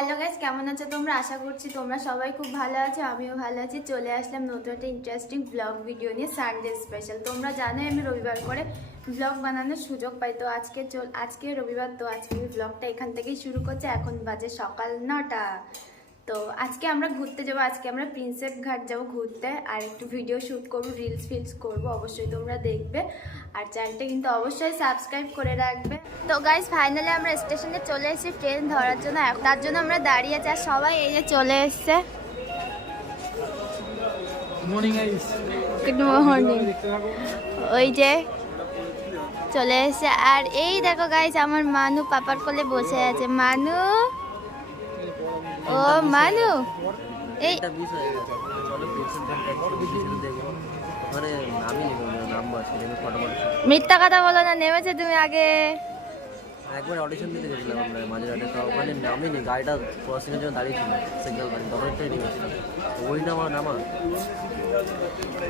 Hello guys, কেমন আছো তোমরা? আশা করছি তোমরা সবাই খুব ভালো আছো, আমিও ভালো আছি। চলে আসলাম নতুন একটা ইন্টারেস্টিং ব্লগ ভিডিও নিয়ে, সানডে স্পেশাল। তোমরা জানো আমি রবিবার করে ব্লগ বানানোর সুযোগ পাই, তো আজকে রবিবার, তো আজকে আমি ব্লগটা এখান থেকেই শুরু করছি। এখন বাজে সকাল 9টা। তো আজকে আমরা ঘুরতে যাবো, আজকে আমরা প্রিন্সেপ ঘাট যাবো ঘুরতে, আর একটু ভিডিও শ্যুট করবো, রিলস ফিলস করবো, অবশ্যই তোমরা দেখবে। আর চ্যানেলটা কিন্তু অবশ্যই সাবস্ক্রাইব করে রাখবে। তো গাইস ফাইনালি আমরা স্টেশনে চলে এসেছি ট্রেন ধরার জন্য, তার জন্য আমরা দাঁড়িয়ে আছি। আর সবাই এই যে চলে এসছে। Good morning. ওই যে চলে এসছে। আর এই দেখো গাইস, আমার মানু পাপার কোলে বসে আছে। মানু, ও মানু, এই মিথ্যা কথা বলো না, নেমেছে তুমি আগে। একবার অডিশন দিতে গেছিলাম আমরা মাঝরাতে, তো ওখানে নামিনি, গাড়িটা ক্রসিংয়ের জন্য দাঁড়িয়ে ছিল সিগন্যাল গাড়ি, তখন ট্রেনিং হচ্ছিল, ওই নামা।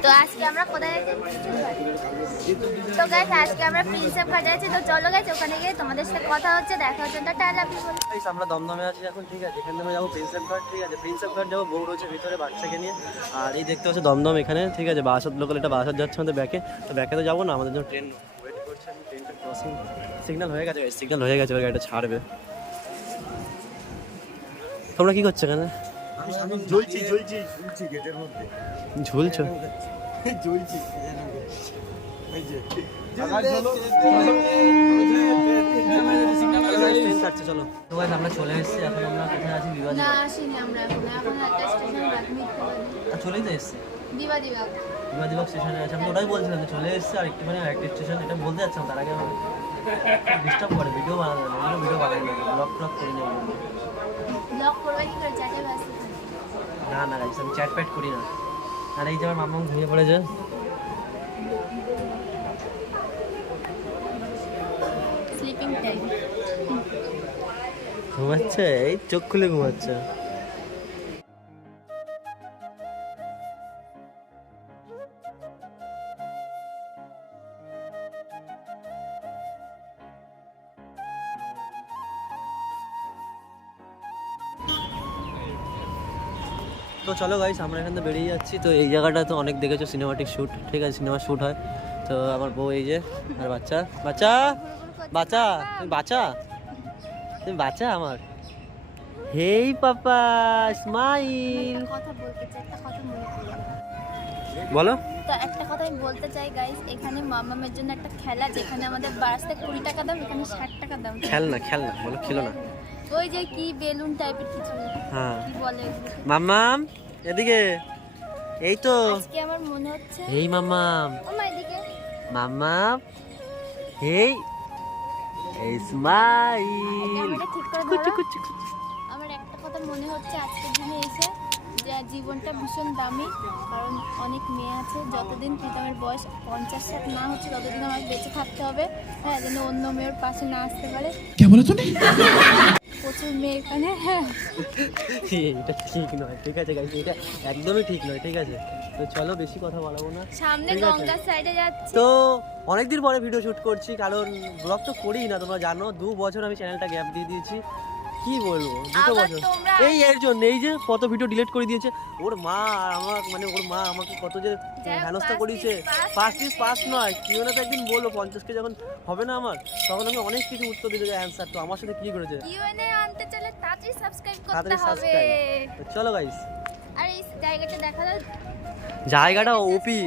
তো আজকে আমরা কোথায় যাচ্ছি? তো গাইস আজকে আমরা প্রিন্সেপ ঘাটে আছি। তো চলো গাইস ওখানে গিয়ে তোমাদের সাথে কথা হচ্ছে, দেখা হচ্ছে। Tata love you. গাইস আমরা দমদমে আছি এখন, ঠিক আছে? এখান থেকে যাবো প্রিন্সেপ ঘাট, ঠিক আছে? প্রিন্সেপ ঘাট যাবো, বউ রয়েছে ভিতরে বাচ্চাকে নিয়ে। আর এই দেখতে হচ্ছে দমদম এখানে, ঠিক আছে? বাসার লোকাল এটা বাসার যাচ্ছে আমাদের ব্যাকে, তো ব্যাকে তো যাবো না, আমাদের জন্য ট্রেন ওয়েট করছে। আমি ট্রেনটা ক্রসিং সিগন্যাল হয়ে গেছে, সিগন্যাল হয়ে গেছে, ওই গাড়িটা ছাড়বে। তোমরা কি করছো এখানে? আমি ঝুলছি গেটের মধ্যে। ঝুলছো? ঝুলছি এই যে চলো তো গাইস আমরা চলে এসেছি। এখন আমরা কোথায় আছি? বিবাদী না আসিনি আমরা এখন একটা স্টেশন বাদ চলেই তো এসেছি, বিবাদী বাগ। বিবাদী বাগ স্টেশনে আছে। আমি ওটাই বলছিলাম যে চলে এসেছি, আর একটুখানি একটা স্টেশন, এটা বলতে যাচ্ছিলাম, তার আগে আমার ডিস্টার্ব করে, ভিডিও বানানো যায় না, ভিডিও বানাই না, ব্লগ ট্লগ করি না। ব্লগ করবে কি করে? চ্যাটে ব্যস্ত না না গাইস, আমি চ্যাট প্যাট করি না। আর এই যে আমার মাম্মা ঘুমিয়ে পড়েছে, স্লিপিং টাইম। ঘুমাচ্ছে, এই চোখ খুলে ঘুমাচ্ছে। তো চলো গাইস আমরা এখান থেকে বেরিয়ে যাচ্ছি। তো এই জায়গাটা তো অনেক দেখেছো, সিনেমাটিক শ্যুট, ঠিক আছে? সিনেমা শ্যুট হয়। তো আমার বউ এই যে, আর বাচ্চা বাচ্চা বাচ্চা, তুমি বাচ্চা, তুমি বাচ্চা আমার। হেই পাপা স্মাইল। কথা বলতে চাই, একটা কথা মনে পড়লো। বলো। তো একটা কথা আমি বলতে চাই গাইস, এখানে মামামের জন্য একটা খেলা, যেখানে আমাদের বাসতে 20 টাকা দাম, এখানে 60 টাকা দাম। খেলনা বলো, খেলো না। ওই যে কি বেলুন টাইপের কিছু, হ্যাঁ কি বলে ওগুলো? মাম্মাম এদিকে, এই তো আজকে আমার মনে হচ্ছে। এই মাম্মাম, ও মা এদিকে। মাম্মাম, এই এই স্মাইল। ক্যামেরা ঠিক করে ধরো। আমার একটা কথা মনে হচ্ছে আজকের দিনে এসে, যে জীবনটা ভীষণ দামি, কারণ অনেক মেয়ে আছে। যতদিন প্রীতমের বয়স 50-60 না হচ্ছে ততদিন আমার বেঁচে থাকতে হবে, হ্যাঁ, যেন অন্য মেয়ের পাশে না আসতে পারে। প্রচুর মেয়ে এখানে, হ্যাঁ। এটা ঠিক নয়, ঠিক আছে গাইস, এটা একদমই ঠিক নয়, ঠিক আছে? তো চলো বেশি কথা বলাবো না, সামনে ঠিক আছে? গঙ্গার সাইডে যাচ্ছি। তো অনেকদিন পরে ভিডিও শুট করছি, কারণ ব্লগ তো করিই না, তোমরা জানো। 2 বছর আমি চ্যানেলটা গ্যাপ দিয়ে দিয়েছি, কি বলবো, 2 আবার বছর। তোমরা- এই এর জন্য, এই যে কত ভিডিও ডিলিট করে দিয়েছে ওর মা, আর আমার মানে ওর মা আমাকে কত যে হেনস্থা করিয়েছে। পাস নয়, কেউ না তো একদিন বললো 50K যখন হবে না আমার, তখন আমি অনেক কিছু উত্তর দিতে যাই অ্যান্সার। তো আমার সাথে কি করেছে, কিউএনএ আনতে চলে তাড়াতাড়ি সাবস্ক্রাইব করতে তাড়াতাড়ি হবে। সাবস্ক্রাইব। চলো গাইস, আর এই জায়গাটা দেখা দাও, জায়গাটা ওপি।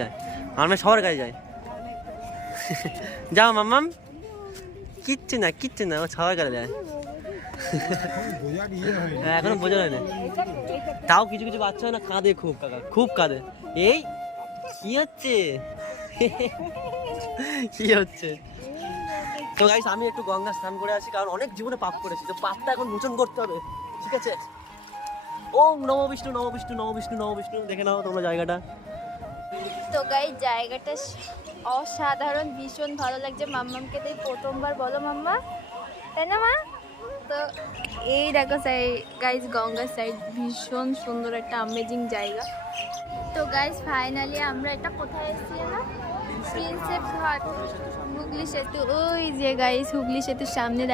যায় আমরা সবার কাছে যাই। যাও মাম্মাম, কিচ্ছু না, ও সবার কাছে যায়। এখনো বোঝা হয় না, তাও কিছু কিছু বাচ্চা হয় না, কাঁদে খুব, কাকা খুব কাঁদে। এই কি হচ্ছে, কি হচ্ছে? তো গাইস আমি একটু গঙ্গা স্নান করে আসি, কারণ অনেক জীবনে পাপ করেছি, তো পাপটা এখন মোচন করতে হবে, ঠিক আছে? ওম নমো বিষ্ণু নমো বিষ্ণু নমো বিষ্ণু নমো বিষ্ণু। দেখে নাও তোমরা জায়গাটা। তো গাইস জায়গাটা অসাধারণ, ভীষণ ভালো লাগছে। মাম্মামকে তাই প্রথমবার, বলো মাম্মা, তাই না মা? তো এই দেখো গাইস গঙ্গার সাইড, ভীষণ সুন্দর একটা অ্যামেজিং জায়গা। তো গাইস ফাইনালি আমরা এটা কোথায় এসেছি না, প্রিন্সেপ ঘাট, হুগলি সেতু। ওই যে গাইস হুগলি সেতুর সামনে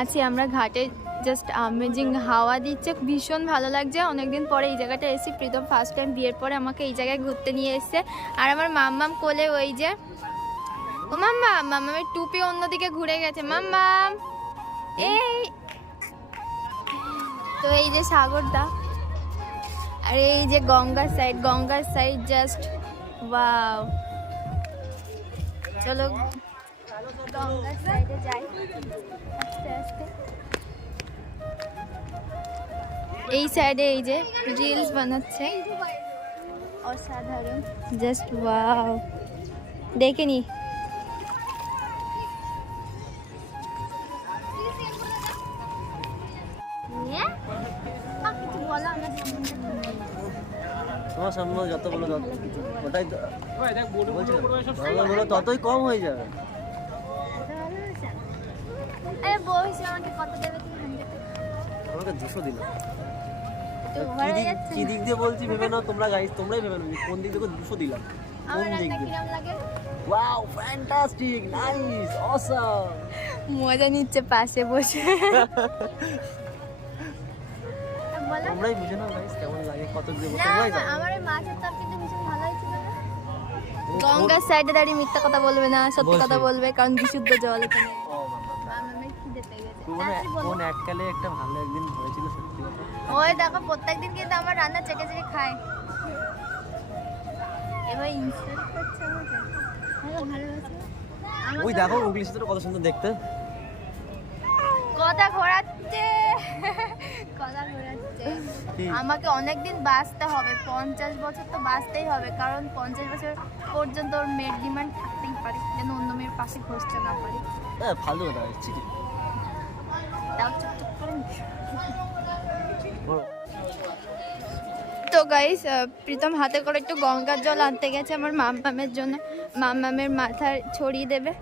আছি আমরা, ঘাটে জাস্ট অ্যামেজিং হাওয়া দিচ্ছে, ভীষণ ভালো লাগছে। অনেকদিন পরে এই জায়গাটা এসেছি, প্রীতম ফার্স্ট টাইম বিয়ের পরে আমাকে এই জায়গায় ঘুরতে নিয়ে এসছে। আর আমার মাম্মাম কোলে, ওই যে ও মাম্মামের টুপি অন্যদিকে ঘুরে গেছে। মাম্মাম এই, তো এই যে সাগরদা, আর এই যে গঙ্গার সাইড জাস্ট ওয়াও। চলো গঙ্গার সাইডে যাই আস্তে আস্তে। এই সাইডে এই যে রিলস বানাচ্ছে, অসাধারণ, জাস্ট ওয়াও। দেখে নি তোমার সামনে যত বলো ওটাই তো বলো, ততই কম হয়ে যাবে। আরে বউস আমাকে কত দেবে তুমি? 100 আমাকে 200 দিলাম। তো ঘরে যাচ্ছে কি দিক দিয়ে বলছি ভেবে নাও তোমরা, গাইস তোমরাই ভেবে নাও কোন দিক থেকে 200 দিলাম। আমার কোন দিক রান্না দিয়ে? কিরম লাগে? Wow fantastic, nice, awesome. মজা নিচ্ছে পাশে বসে। বলো তোমরাই বুঝে নাও গাইস কেমন লাগে, কত দেবো না, তোমরাই জানো। আমার এই মাছের তরকারিটা ভীষণ ভালো হয়েছিল না? গঙ্গার সাইডে দাঁড়িয়ে মিথ্যা কথা বলবে না, সত্যি কথা বলছি। বলবে, কারণ বিশুদ্ধ জল এখানে। ও বাবা, আমার খিদে পেয়ে গেছে। কোন তাড়াতাড়ি বলো। কোন এককালে একটা ভালো একদিন হয়েছিল, সত্যি কথা। ওই দেখো প্রত্যেকদিন কিন্তু আমার রান্না চেটে চেটে খায়। এবার ইনসাল্ট করছে আমাকে। ভালো আছে। ওই দেখো হুগলি সেতুটা কত সুন্দর দেখতে। কথা ঘোরাচ্ছে, কথা ঘোরাচ্ছে। কি? আমাকে অনেকদিন বাঁচতে হবে, 50 বছর তো বাঁচতেই হবে, কারণ 50 বছর পর্যন্ত ওর মেয়ের ডিমান্ড থাকতেই পারে, যেন অন্য মেয়ের পাশে ঘষতে না পারে। হ্যাঁ ফালতু কথা হচ্ছে কি তাও চুপচাপ করে নি। বলো। তো গাইস প্রীতম হাতে করে একটু গঙ্গার জল আনতে গেছে আমার মাম্মামের জন্য, মাম্মামের মাথায় ছড়িয়ে দেবে।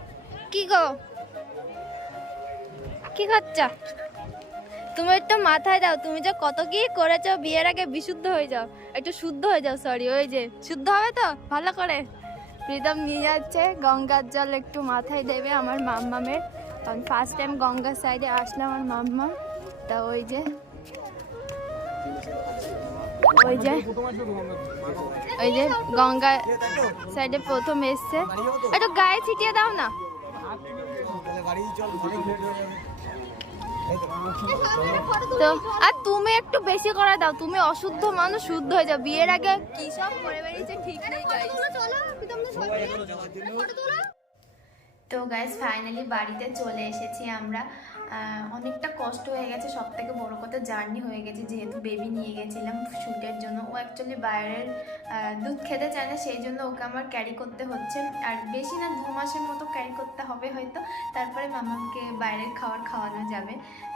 কি গো, কি খাচ্ছা? তুমি একটু মাথায় দাও, তুমি যে কত কি করেছো বিয়ের আগে, বিশুদ্ধ হয়ে যাও, একটু শুদ্ধ হয়ে যাও। সরি, ওই যে শুদ্ধ হবে তো ভালো করে। প্রীতম নিয়ে যাচ্ছে গঙ্গার জল, একটু মাথায় দেবে আমার মাম্মামের, কারণ ফার্স্ট টাইম গঙ্গার সাইডে আসলাম আমার মাম্মাম। তা ওই যে ওই যে ওই যে গঙ্গা সাইডে প্রথম এসছে, একটু গায়ে ছিটিয়ে দাও না। তো আর তুমি একটু বেশি করে দাও, তুমি অশুদ্ধ মানুষ, শুদ্ধ হয়ে যাও। বিয়ের আগে কি সব করে বেরিয়েছে ঠিক নেই গাইস। তো গাইস ফাইনালি বাড়িতে চলে এসেছি আমরা। অনেকটা কষ্ট হয়ে গেছে, সব থেকে বড় কথা জার্নি হয়ে গেছে, যেহেতু বেবি নিয়ে গেছিলাম শ্যুটের জন্য। ও অ্যাকচুয়ালি বাইরের দুধ খেতে চায় না, সেই জন্য ওকে আমার ক্যারি করতে হচ্ছে। আর বেশি না, 2 মাসের মতো ক্যারি করতে হবে হয়তো, তারপরে মামাকে বাইরের খাবার খাওয়ানো যাবে।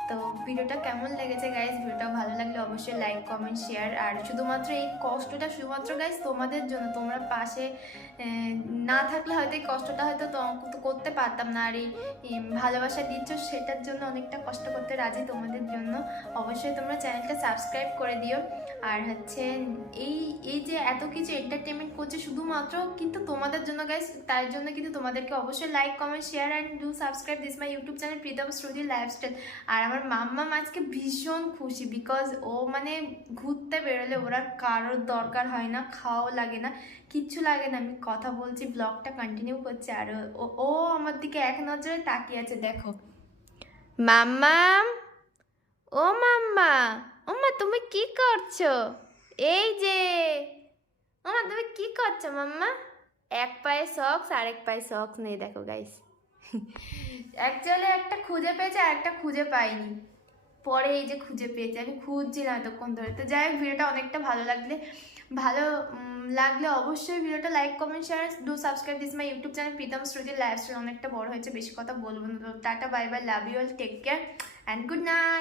তো ভিডিওটা কেমন লেগেছে গাইস? ভিডিওটা ভালো লাগলে অবশ্যই লাইক কমেন্ট শেয়ার। আর শুধুমাত্র এই কষ্টটা শুধুমাত্র গাইস তোমাদের জন্য, তোমরা পাশে না থাকলে হয়তো এই কষ্টটা হয়তো তো করতে পারতাম না। আর এই ভালোবাসা দিচ্ছ সেটার জন্য অনেকটা কষ্ট করতে রাজি তোমাদের জন্য। অবশ্যই তোমরা চ্যানেলটা সাবস্ক্রাইব করে দিও। আর হচ্ছে এই যে এত কিছু এন্টারটেনমেন্ট করছে শুধুমাত্র কিন্তু তোমাদের জন্য গাইস, তার জন্য কিন্তু তোমাদেরকে অবশ্যই like comment share and do subscribe this my YouTube channel Pritam Shruti lifestyle. আর আমার মাম্মাম আজকে ভীষণ খুশি, বিকজ ও মানে ঘুরতে বেরোলে ওরা কারোর দরকার হয় না, খাওয়াও লাগে না, কিচ্ছু লাগে না। আমি কথা বলছি, ব্লগটা কন্টিনিউ করছি, আর ও আমার দিকে এক নজরে তাকিয়ে আছে। দেখো মাম্মাম, ও মাম্মা, ও মা তুমি কি করছো? এই যে ও মা তুমি কি করছো মাম্মা? এক পায়ে সক্স আর এক পায়ে সক্স নেই, দেখো গাইস। অ্যাকচুয়ালি একটা খুঁজে পেয়েছে আর একটা খুঁজে পাইনি। পরে এই যে খুঁজে পেয়েছি, আমি খুঁজছিলাম এতক্ষণ ধরে। তো যাই হোক, ভিডিওটা অনেকটা লাগলে অবশ্যই ভিডিওটা like comment share do subscribe this my YouTube channel Pritam Shruti lifestyle. অনেকটা বড় হয়েছে, বেশি কথা বলবো না। তো টাটা bye bye, love you all, take care and good night.